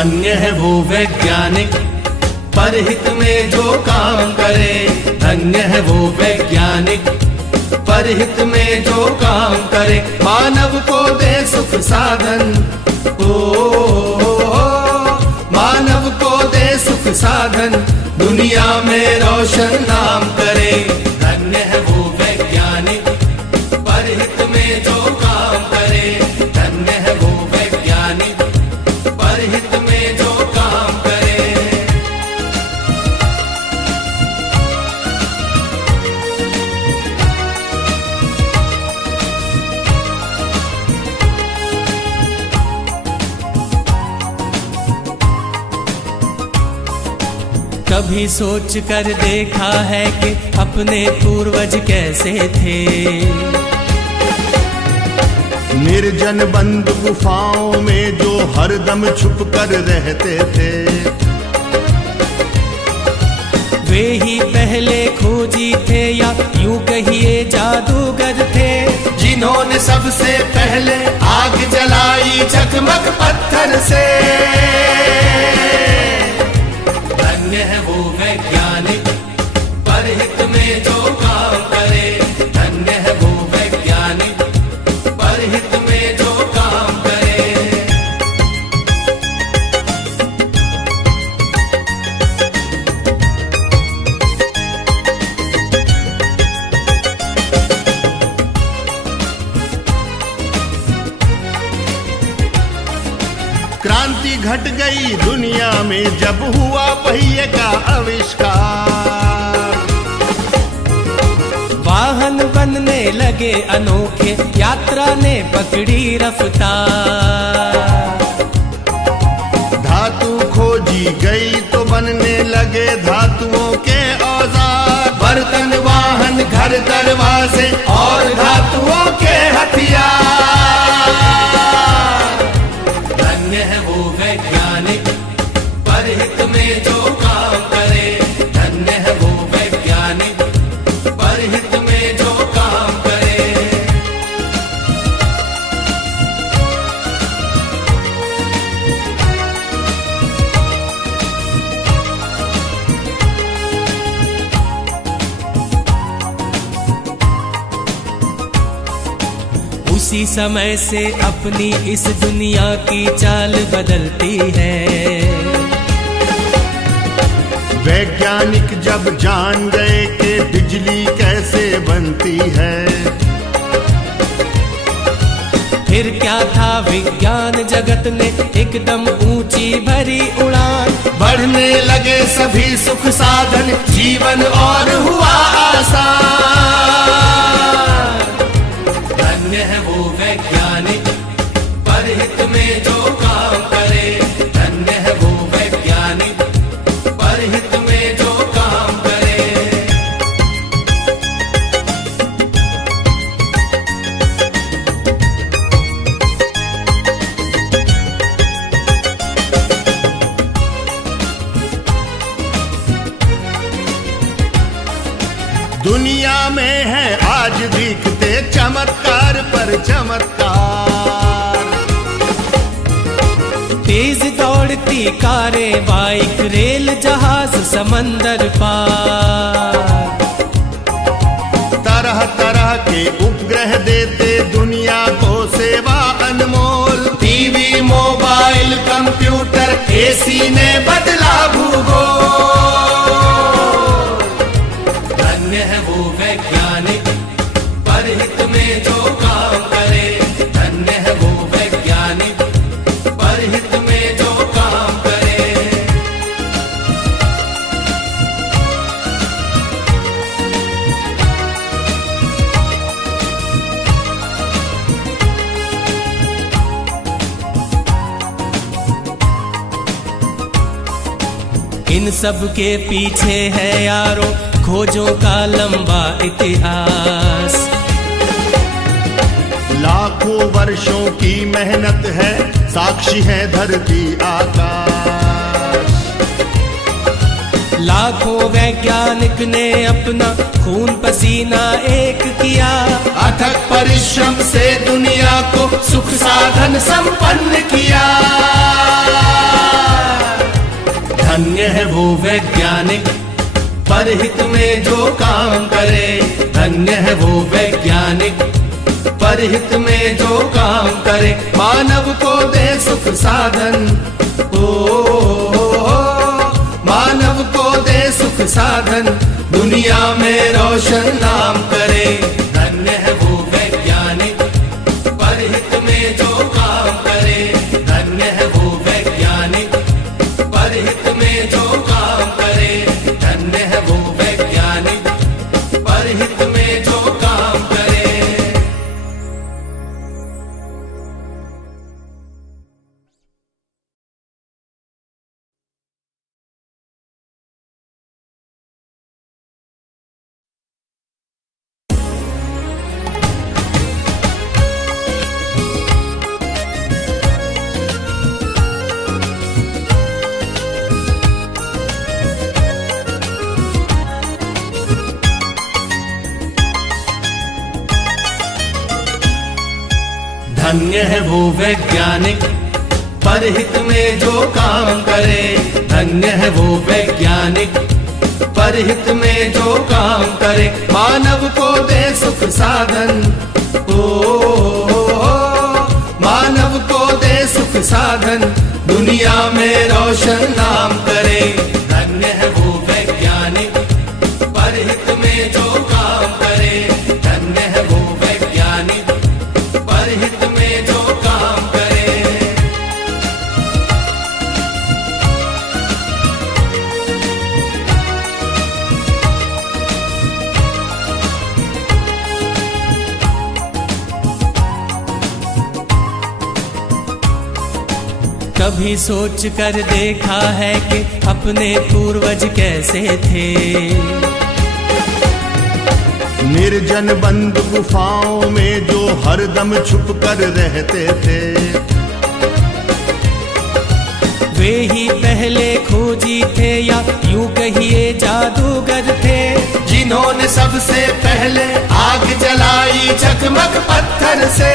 धन्य है वो वैज्ञानिक परहित में जो काम करे। धन्य है वो वैज्ञानिक परहित में जो काम करे। मानव को दे सुख साधन, ओ मानव को दे सुख साधन, दुनिया में रोशन नाम करे। धन्य है वो वैज्ञानिक परहित में जो काम करे। धन्य है वो वैज्ञानिक परहित में जो काम करे। कभी सोच कर देखा है कि अपने पूर्वज कैसे थे। निर्जन बंद गुफाओं में जो हरदम छुप कर रहते थे। वे ही पहले खोजी थे या यूं कहिए जादूगर थे, जिन्होंने सबसे पहले आग जलाई जगमग पत्थर से। धन्य है वो वैज्ञानिक परहित में जो काम करे। धन्य है वो वैज्ञानिक परहित में जो काम करे। क्रांति घट गई दुनिया में जब हुआ पहिए का आविष्कार। वाहन बनने लगे अनोखे, यात्रा ने पकड़ी रफ्तार। धातु खोजी गई तो बनने लगे धातुओं के औजार। बर्तन वाहन घर दरवाजे और धातुओं के हथियार। धन्य है वो वैज्ञानिक परहित में जो काम करे। धन्य है वो वैज्ञानिक परहित में जो काम करे। उसी समय से अपनी इस दुनिया की चाल बदलती है। वैज्ञानिक जब जान गए कि बिजली कैसे बनती है। फिर क्या था विज्ञान जगत ने एकदम ऊंची भरी उड़ान। बढ़ने लगे सभी सुख साधन, जीवन और हुआ आसान। धन्य है वो वैज्ञानिक परहित में जो काम करे। धन्य है वो वैज्ञानिक परहित में जो काम करे। दुनिया में है आज दिखते चमत्कार पर चमत्कार। तेज दौड़ती कारें, बाइक, रेल, जहाज, समंदर पार। तरह तरह के उपग्रह देते दुनिया को सेवा अनमोल। टीवी, मोबाइल, कंप्यूटर, एसी ने बदला भूगोल। धन्य है वो वैज्ञानिक परहित में जो काम करे। धन्य है वो वैज्ञानिक परहित में जो काम करे। इन सब के पीछे है यारों खोजों का लंबा इतिहास। लाखों वर्षों की मेहनत है, साक्षी है धरती आकाश। लाखों वैज्ञानिक ने अपना खून पसीना एक किया। अथक परिश्रम से दुनिया को सुख साधन संपन्न किया। वैज्ञानिक परहित में जो काम करे। धन्य है वो वैज्ञानिक परहित में जो काम करे। मानव को दे सुख साधन, मानव को दे सुख साधन, दुनिया में रोशन नाम करे। धन्य है वो वैज्ञानिक परहित में जो काम करे। धन्य है वो वैज्ञानिक परहित में जो काम करे। धन्य है वो वैज्ञानिक परहित में जो काम करे। धन्य है वो वैज्ञानिक परहित में जो काम करे। धन्य है वो वैज्ञानिक परहित में जो काम करे। मानव को दे सुख साधन, मानव को दे सुख साधन, दुनिया में रोशन नाम करे। धन्य है वो वैज्ञानिक परहित में जो काम करे। धन्य है वो वैज्ञानिक परहित में जो काम करे। कभी सोच कर देखा है कि अपने पूर्वज कैसे थे। निर्जन बंद गुफाओं में जो हरदम छुप कर रहते थे। वे ही पहले खोजी थे या यूं कहिए जादूगर थे। जिन्होंने सबसे पहले आग जलाई चकमक पत्थर से।